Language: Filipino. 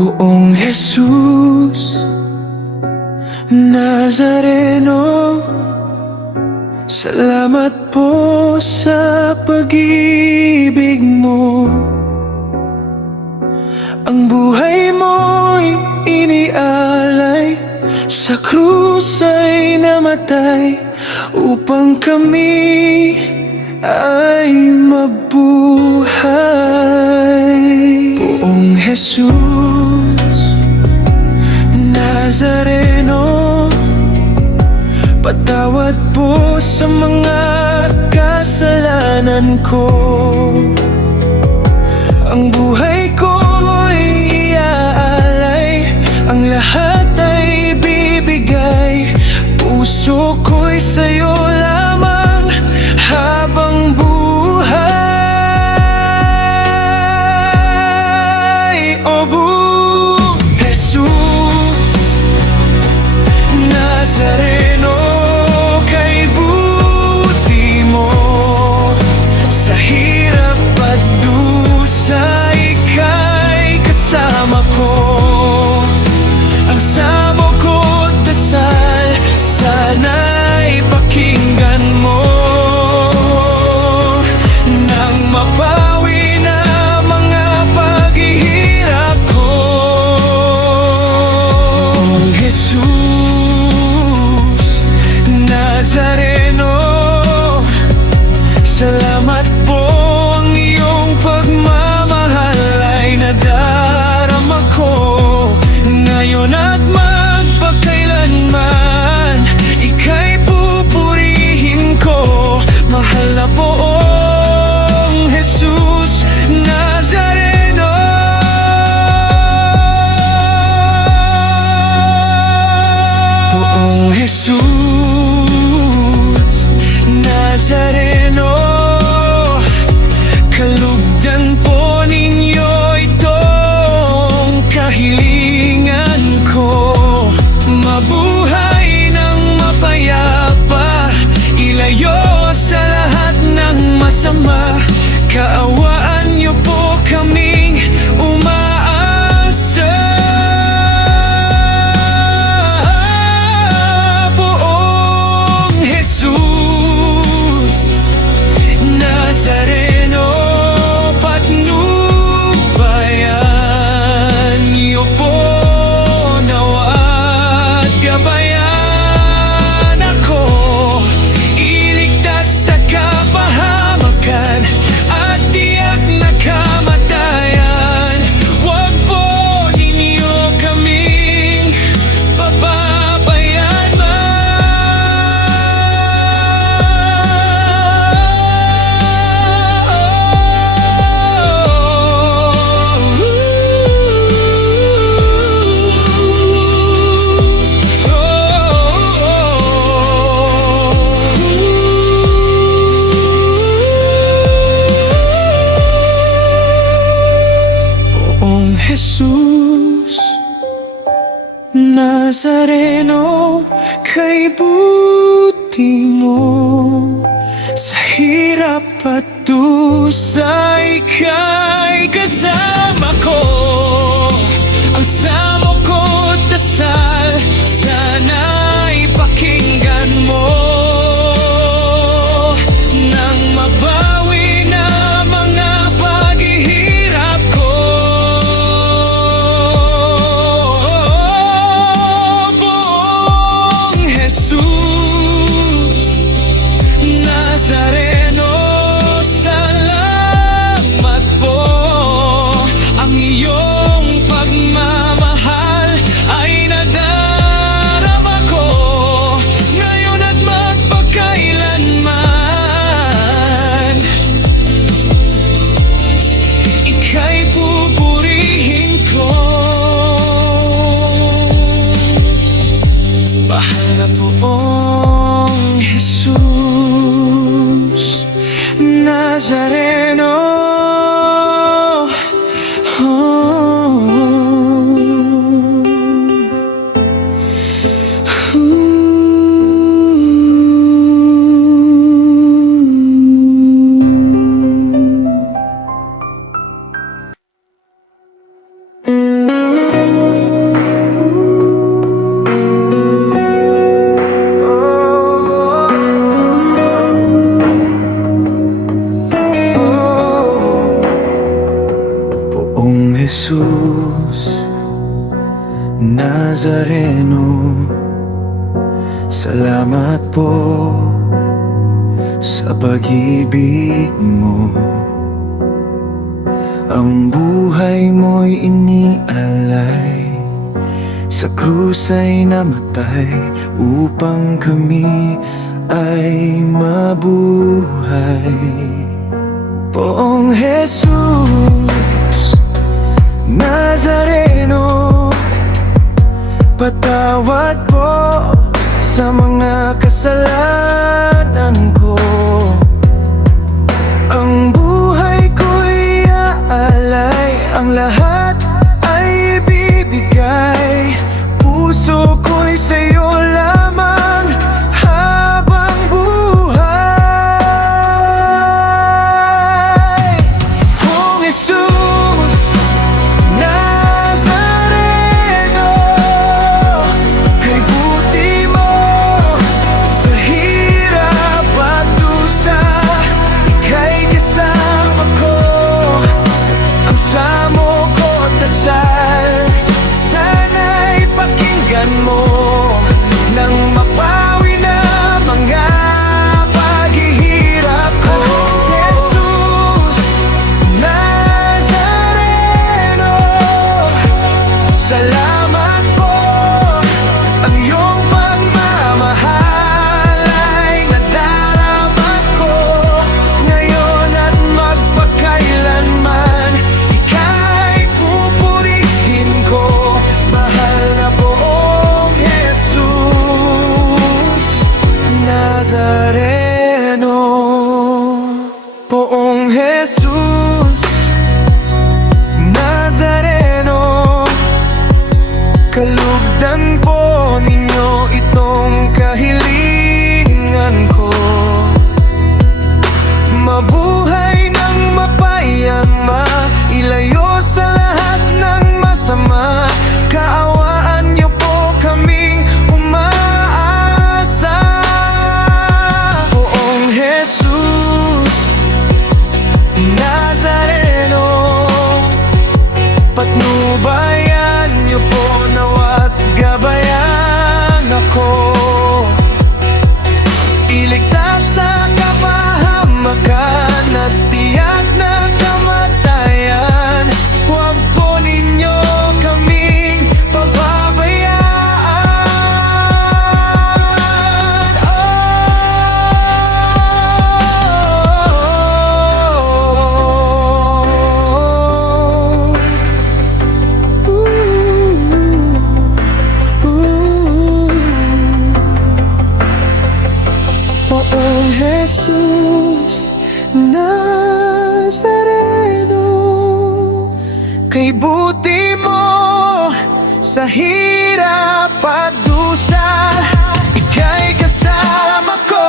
Poong Jesus Nazareno, salamat po sa pag-ibig mo. Ang buhay mo'y inialay, sa krus ay namatay, upang kami ay mabuhay. Poong Jesus Nazareno, patawad po sa mga kasalanan ko. Ang buhay ko'y iaalay, ang lahat ay bibigay. Puso ko'y sa'yo lamang habang buhay. O buong Jesus Nazareno, kay buti mo, sa hirap at dusa ika'y kasama ko. Ang samo ko't dasal, sana'y pakinggan mo, nang mapawi na mga paghihirap ko. Jesus Nazareno, salamat po, ang iyong pagmamahal ay nadarama ko. Ngayon at magpakailanman, ika'y pupurihin ko. Mahal na poong Jesus Nazareno. Poong Jesus Nazareno, kalugdan po ninyo itong kahilingan ko. Mabuhay ng mapayapa, ilayo sa lahat ng masama. Kaawaan niyo po kaming umaasa. Poong Jesus Nazareno, patnubayan niyo po nawa at gabayan ako, iligtas sa kapahamakan at tiyak na kamatayan. Huwag po ninyo kaming pababayaan Poong Jesus Nazareno, kay buti mo, sa hirap at dusa ika'y kasama ko. Ang samo ko't dasal, sana'y pakinggan mo, nang mabawi na mga paghihirap ko. Poong Jesus Nazareno, salamat po, ang Jesus Nazareno, salamat po sa pag-ibig mo. Ang buhay mo'y inialay, sa krus ay namatay, upang kami ay mabuhay. Poong Jesus Nazareno, patawad po sa mga kasalanan ko. Ang buhay ko'y aalay, ang lahat ay ibibigay. Puso ko'y sa'yo lamang habang buhay. Kung Jesus Nazareno, kay buti mo sa hirap at dusa, ika'y kasama ko, ang samo ko't dasal. Sana'y pakinggan mo nang mapawi na mga paghihirap ko. Jesus Nazareno, salamat po. Ang iyong pagmamahal ay nadarama ko ngayon at magpakailanman. Ika'y pupurihin ko, mahal na poong Jesus Nazareno. Poong Jesus Nazareno, kalugdan po ninyo itong kahilingan ko. Mabuhay ng mapayang mailayo sa lahat ng masama. Kaawaan niyo po kaming umaasa. Poong Jesus Nazareno, patnubayan niyo po nawat gabayan ako. Iligtas sa kapahamakan at tiyak na kamatayan. Huwag po ninyo kaming pababayaan. Poong Jesus Nazareno, kay buti mo sa hirap at dusa, ika'y kasama ko,